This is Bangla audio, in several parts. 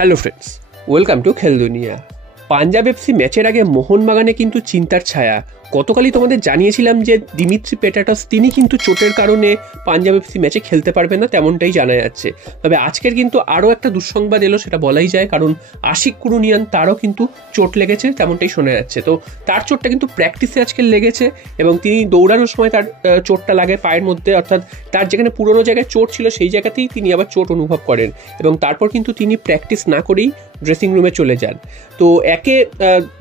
হ্যালো ফ্রেন্ডস, ওয়েলকাম টু খেল দুনিয়া। পাঞ্জাব এফসি ম্যাচের আগে মোহনবাগানে কিন্তু চিন্তার ছায়া। গতকালই তোমাদের জানিয়েছিলাম যে দিমিত্রি পেটাটস তিনি কিন্তু চোটের কারণে পাঞ্জাব এফসি ম্যাচে খেলতে পারবেন না, তেমনটাই জানা যাচ্ছে। তবে আজকের কিন্তু আরও একটা দুঃসংবাদ এলো, সেটা বলাই যায়, কারণ আশিক কুরুনিয়ান তারও কিন্তু চোট লেগেছে, তেমনটাই শোনা যাচ্ছে। তো তার চোটটা কিন্তু প্র্যাকটিসে আজকে লেগেছে এবং তিনি দৌড়ানোর সময় তার চোটটা লাগে পায়ের মধ্যে, অর্থাৎ তার যেখানে পুরোনো জায়গায় চোট ছিল সেই জায়গাতেই তিনি আবার চোট অনুভব করেন এবং তারপর কিন্তু তিনি প্র্যাকটিস না করেই ড্রেসিং রুমে চলে যান। তো একে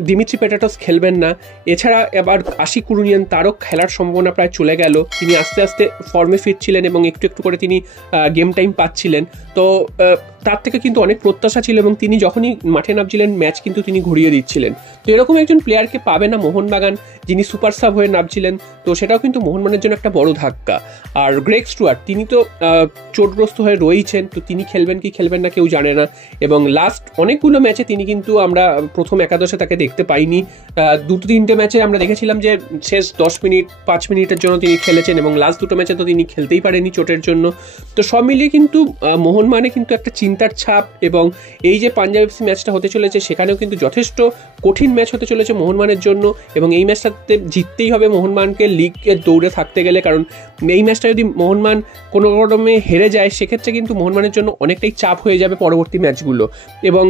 দিমিত্রি পেটাটস খেলবেন না, এছাড়া এবার আশিক কুরুনিয়ান তারও খেলার সম্ভাবনা প্রায় চলে গেল। তিনি আস্তে আস্তে ফর্মে ফিরছিলেন এবং একটু একটু করে তিনি গেম টাইম পাচ্ছিলেন। তো তার থেকে কিন্তু অনেক প্রত্যাশা ছিল এবং তিনি যখনই মাঠে নামছিলেন ম্যাচ কিন্তু তিনি ঘুরিয়ে দিচ্ছিলেন। তো এরকম একজন প্লেয়ারকে পাবে না মোহনবাগান, যিনি সুপার সাব হয়ে নামছিলেন। তো সেটাও কিন্তু মোহনবাগানের জন্য একটা বড় ধাক্কা। আর গ্রেগ স্টুয়ার্ট তিনি তো চোটগ্রস্ত হয়ে রয়েছেন, তো তিনি খেলবেন কি খেলবেন না কেউ জানে না। এবং লাস্ট অনেকগুলো ম্যাচে তিনি কিন্তু আমরা প্রথম একাদশে তাকে দেখতে পাইনি। দুটো তিনটে ম্যাচে আমরা দেখেছিলাম যে শেষ 10 মিনিট 5 মিনিটের জন্য তিনি খেলেছেন এবং লাস্ট দুটো ম্যাচে তো তিনি খেলতেই পারেনি চোটের জন্য। তো সব মিলিয়ে কিন্তু মোহনবাগানে কিন্তু একটা চিন্তার ছাপ, এবং এই যে পাঞ্জাব এফসি ম্যাচটা হতে চলেছে সেখানেও কিন্তু যথেষ্ট কঠিন ম্যাচ হতে চলেছে মোহনবাগানের জন্য। এবং এই ম্যাচটাতে জিততেই হবে মোহনবাগানকে লিগের দৌড়ে থাকতে গেলে, কারণ এই ম্যাচটা যদি মোহনবাগান কোনো ক্রমে হেরে যায় সেক্ষেত্রে কিন্তু মোহনবাগানের জন্য অনেকটাই চাপ হয়ে যাবে পরবর্তী ম্যাচগুলো, এবং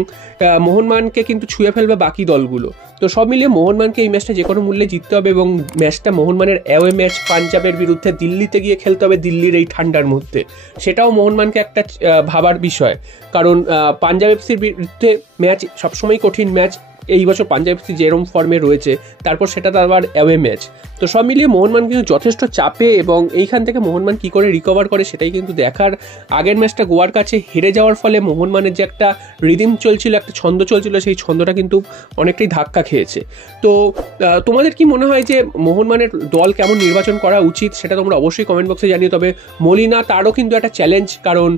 মোহনবাগানকে কিন্তু ছুঁয়ে ফেলবে বাকি দলগুলো। তো সব মিলিয়ে মোহনবাগানকে এই ম্যাচটা যে কোনো মূল্যে জিততে হবে এবং ম্যাচটা মোহনবাগানের অ্যাওয়ে ম্যাচ পাঞ্জাবের বিরুদ্ধে দিল্লিতে গিয়ে খেলতে হবে, দিল্লির এই ঠান্ডার মধ্যে। সেটাও মোহনবাগানকে একটা ভাবার বিষয়, কারণ পাঞ্জাব এফসির বিরুদ্ধে ম্যাচ সবসময় কঠিন ম্যাচ। এই বছর পাঞ্জাব এফসি যেরকম ফর্মে রয়েছে, তারপর সেটা তো আবার অ্যাওয়ে ম্যাচ। তো সব মিলিয়ে মোহনবাগান কিন্তু যথেষ্ট চাপে, এবং এইখান থেকে মোহনবাগান কী করে রিকভার করে সেটাই কিন্তু দেখার। আগের ম্যাচটা গোয়ার কাছে হেরে যাওয়ার ফলে মোহনবাগানের যে একটা রিদিম চলছিল, একটা ছন্দ চলছিল, সেই ছন্দটা কিন্তু অনেকটাই ধাক্কা খেয়েছে। তো তোমাদের কি মনে হয় যে মোহনবাগানের দল কেমন নির্বাচন করা উচিত, সেটা তোমরা অবশ্যই কমেন্ট বক্সে জানিও। তবে মলিনা তারও কিন্তু একটা চ্যালেঞ্জ, কারণ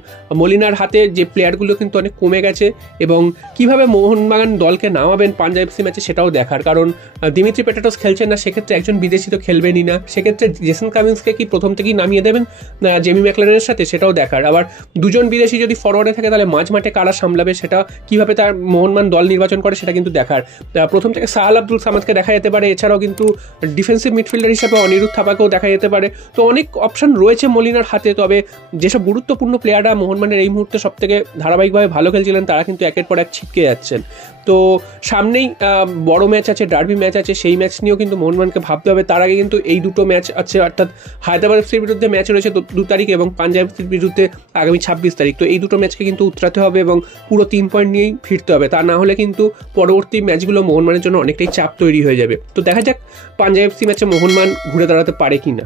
মলিনার হাতে যে প্লেয়ারগুলো কিন্তু অনেক কমে গেছে, এবং কিভাবে মোহনবাগান দলকে নামাবেন পাঞ্জাব এফসি ম্যাচে সেটাও দেখার। কারণ দিমিত্রি পেটাটস খেলছেন না, সেক্ষেত্রে একজন বিদেশি তো খেলবেনই না, সেক্ষেত্রে জেসন কামিন্সকে কি প্রথম থেকেই নামিয়ে দেবেন জেমি ম্যাকলারেনের সাথে, সেটাও দেখার। আবার দুজন বিদেশি যদি ফরওয়ার্ডে থাকে তাহলে মাঝ মাঠে কারা সামলাবে, সেটা কিভাবে তার মোহনবাগান দল নির্বাচন করে সেটা কিন্তু দেখার। প্রথম থেকে সাহাল আব্দুল সামাদকে দেখা যেতে পারে, এছাড়াও কিন্তু ডিফেন্সিভ মিডফিল্ডার হিসাবে অনিরুদ্ধ থাপাকেও দেখা যেতে পারে। তো অনেক অপশন রয়েছে মলিনার হাতে। তবে যেসব গুরুত্বপূর্ণ প্লেয়াররা মোহনবাগানের এই মুহূর্তে সব থেকে ধারাবাহিকভাবে ভালো খেলছিলেন, তারা কিন্তু একের পর এক ছিটকে যাচ্ছেন। তো সামনেই বড় ম্যাচ আছে, ডার্বি ম্যাচ আছে, সেই ম্যাচ নিয়েও কিন্তু মোহনবাগানকে ভাবতে হবে। তার আগে কিন্তু এই দুটো ম্যাচ আছে, অর্থাৎ হায়দ্রাবাদ এফসির বিরুদ্ধে ম্যাচ রয়েছে 2 তারিখ এবং পাঞ্জাব এফসির বিরুদ্ধে আগামী 26 তারিখ। তো এই দুটো ম্যাচকে কিন্তু উতরাতে হবে এবং পুরো 3 পয়েন্ট নিয়েই ফিরতে হবে। তা না হলে কিন্তু পরবর্তী ম্যাচগুলো মোহনবাগানের জন্য অনেকটাই চাপ তৈরি হয়ে যাবে। তো দেখা যাক পাঞ্জাব এফসি ম্যাচে মোহনবাগান ঘুরে দাঁড়াতে পারে কি না।